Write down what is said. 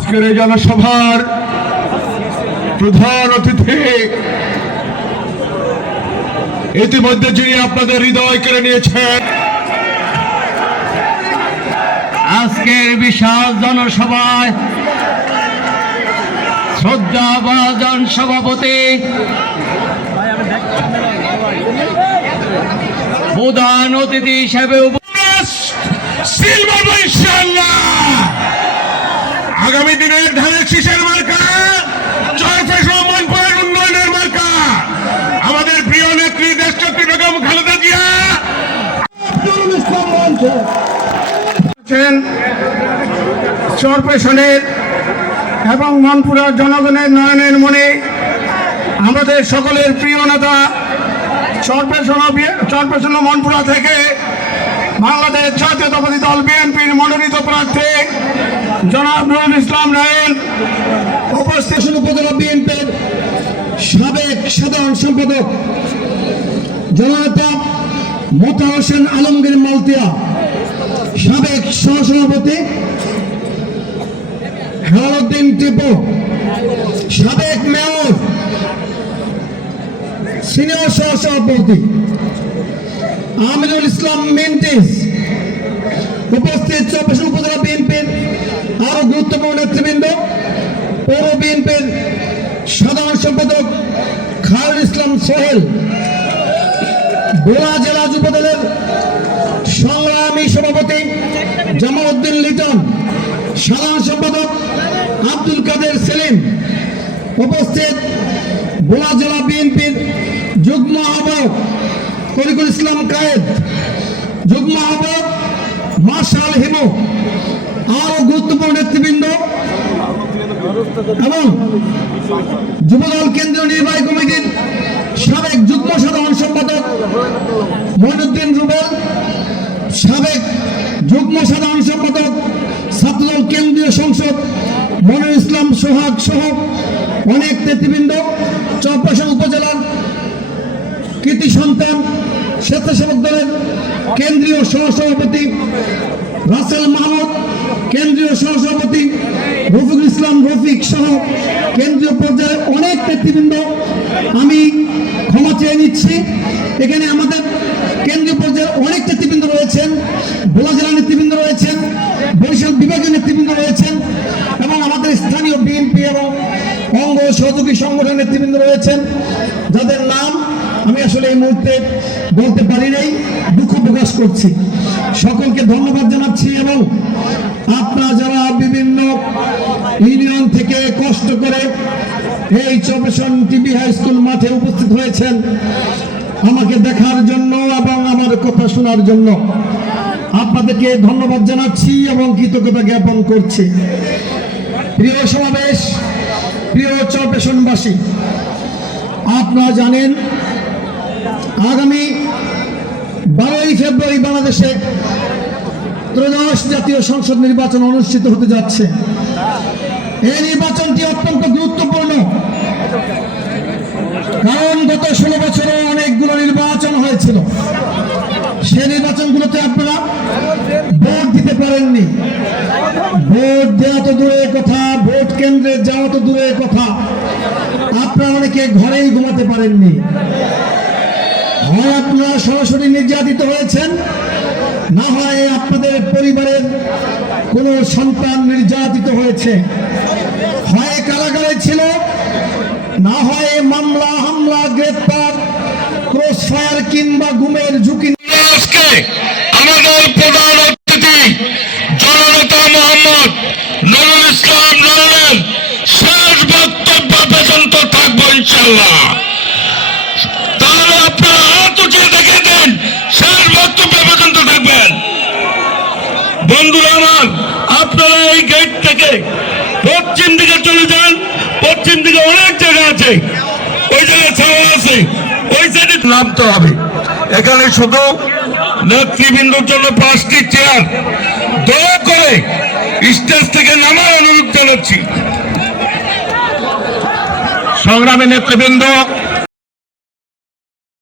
আজকের এই জনসভার প্রধান অতিথি ইতিমধ্যে যিনি আপনাদের হৃদয় কেড়ে নিয়েছেন, আজকের বিশাল জনসভায় শ্রদ্ধাভাজন সভাপতি প্রধান অতিথি হিসেবে আগামী দিনের ধানের শীষের মার্কা মনপুরের উন্নয়নের মার্কা আমাদের প্রিয় নেত্রী দেশনেত্রী বেগম খালেদা জিয়া চরপেশনের এবং মনপুরার জনগণের নয়নের মনে আমাদের সকলের প্রিয় নেতা চরপেশন মনপুরা থেকে বাংলাদেশ জাতীয়তাবাদী দল বিএনপির মনোনীত প্রার্থী জনাব নুরুল ইসলাম রায়ন, উপস্থিত উপজেলা বিএনপির সাবেক সাধারণ সম্পাদক জননেতা মোতা হোসেন আলমগীর মালতিয়া, সাবেক সহসভাপতি হেলালুদ্দিন টিপু, সাবেক মেয়র সিনিয়র সহসভাপতি আমিনুল ইসলাম মিন্টিস, উপস্থিত চরপেশন উপজেলা বিএনপির আরো গুরুত্বপূর্ণ নেতৃবৃন্দ, পৌর বিএনপির সাধারণ সম্পাদক খায়রুল ইসলাম সোহেল, ভোলা জেলা যুবদলের সংগ্রামী সভাপতি জামালউদ্দিন লিটন, সাধারণ সম্পাদক আব্দুল কাদের সেলিম, উপস্থিত ভোলা জেলা বিএনপির যুগ্ম আহ্বায়ক তরিকুল ইসলাম কায়েদ, যুগ্ম আহ্বায়ক মার্শাল হিমু, আরো গুরুত্বপূর্ণ নেতৃবৃন্দ এবং যুবদল কেন্দ্রীয় নির্বাহী কমিটির সাবেক যুগ্ম সাধারণ সম্পাদক মঈনুদ্দিন রুবেল, সাবেক যুগ্ম সাধারণ সম্পাদক ছাত্রদল কেন্দ্রীয় সংসদ মনিরুল ইসলাম সোহাগ সহ অনেক নেতৃবৃন্দ, চরপেশন উপজেলার কৃতি সন্তান স্বেচ্ছাসেবক দলের কেন্দ্রীয় সহসভাপতি রাসেল মাহমুদ, কেন্দ্রীয় সহসভাপতি রফিকুল ইসলাম রফিক সহ কেন্দ্রীয় পর্যায়ে অনেক নেতৃবৃন্দ, আমি ক্ষমা চেয়ে নিচ্ছি। এখানে আমাদের কেন্দ্রীয় পর্যায়ে অনেক নেতৃবৃন্দ রয়েছেন, ভোলা জেলার নেতৃবৃন্দ রয়েছেন, বরিশাল বিভাগীয় নেতৃবৃন্দ রয়েছেন এবং আমাদের স্থানীয় বিএনপি এবং অঙ্গ সহযোগী সংগঠনের নেতৃবৃন্দ রয়েছেন, যাদের নাম আমি আসলে এই মুহূর্তে বলতে পারি নাই, দুঃখ প্রকাশ করছি। সকলকে ধন্যবাদ জানাচ্ছি এবং আপনারা যারা বিভিন্ন ইউনিয়ন থেকে কষ্ট করে এই চরপেশন টিবি হাই স্কুল মাঠে উপস্থিত হয়েছেন আমাকে দেখার জন্য এবং আমার কথা শোনার জন্য, আপনাদেরকে ধন্যবাদ জানাচ্ছি এবং কৃতজ্ঞতা জ্ঞাপন করছি। প্রিয় সমাবেশ, প্রিয় চরপেশনবাসী, আপনারা জানেন আগামী 12ই ফেব্রুয়ারি বাংলাদেশে ত্রয়োদশ জাতীয় সংসদ নির্বাচন অনুষ্ঠিত হতে যাচ্ছে। এই নির্বাচনটি অত্যন্ত গুরুত্বপূর্ণ, কারণ গত 16 বছরে অনেকগুলো নির্বাচন হয়েছিল, সে নির্বাচনগুলোতে আপনারা ভোট দিতে পারেননি। ভোট দেওয়া তো দূরের কথা, ভোট কেন্দ্রে যাওয়া তো দূরের কথা, আপনারা অনেকে ঘরেই ঘুমাতে পারেননি। হয় আপনারা সরাসরি নির্যাতিত হয়েছেন, না হয় আপনাদের পরিবারের কোনো সন্তান নির্যাতিত হয়েছে, হয় কারাগারে ছিল, না হয় মামলা হামলা গ্রেফতার ক্রস ফায়ার কিংবা গুমের ঝুঁকি। আমাদের প্রধান অতিথি জননেতা মোহাম্মদ নুরুল ইসলাম রায়নের শেষ বক্তব্য পর্যন্ত থাকবো ইনশাল্লাহ। তাহলে আপনারা হাত উঠিয়ে দেখে দেন, শেষ বক্তব্য পর্যন্ত থাকবেন। বন্ধুরা আমার, আপনারা এই গেট থেকে পশ্চিম দিকে চলে যান, পশ্চিম দিকে অনেক জায়গা আছে, ওই জায়গায় ছাওয়া আছে, ওই সাইডে নামতে হবে। এখানে শুধু নেতৃবৃন্দর জন্য 5টি চেয়ার, দয়া করে স্টেজ থেকে নামার অনুরোধ জানাচ্ছি। সংগ্রামী নেতৃবৃন্দ,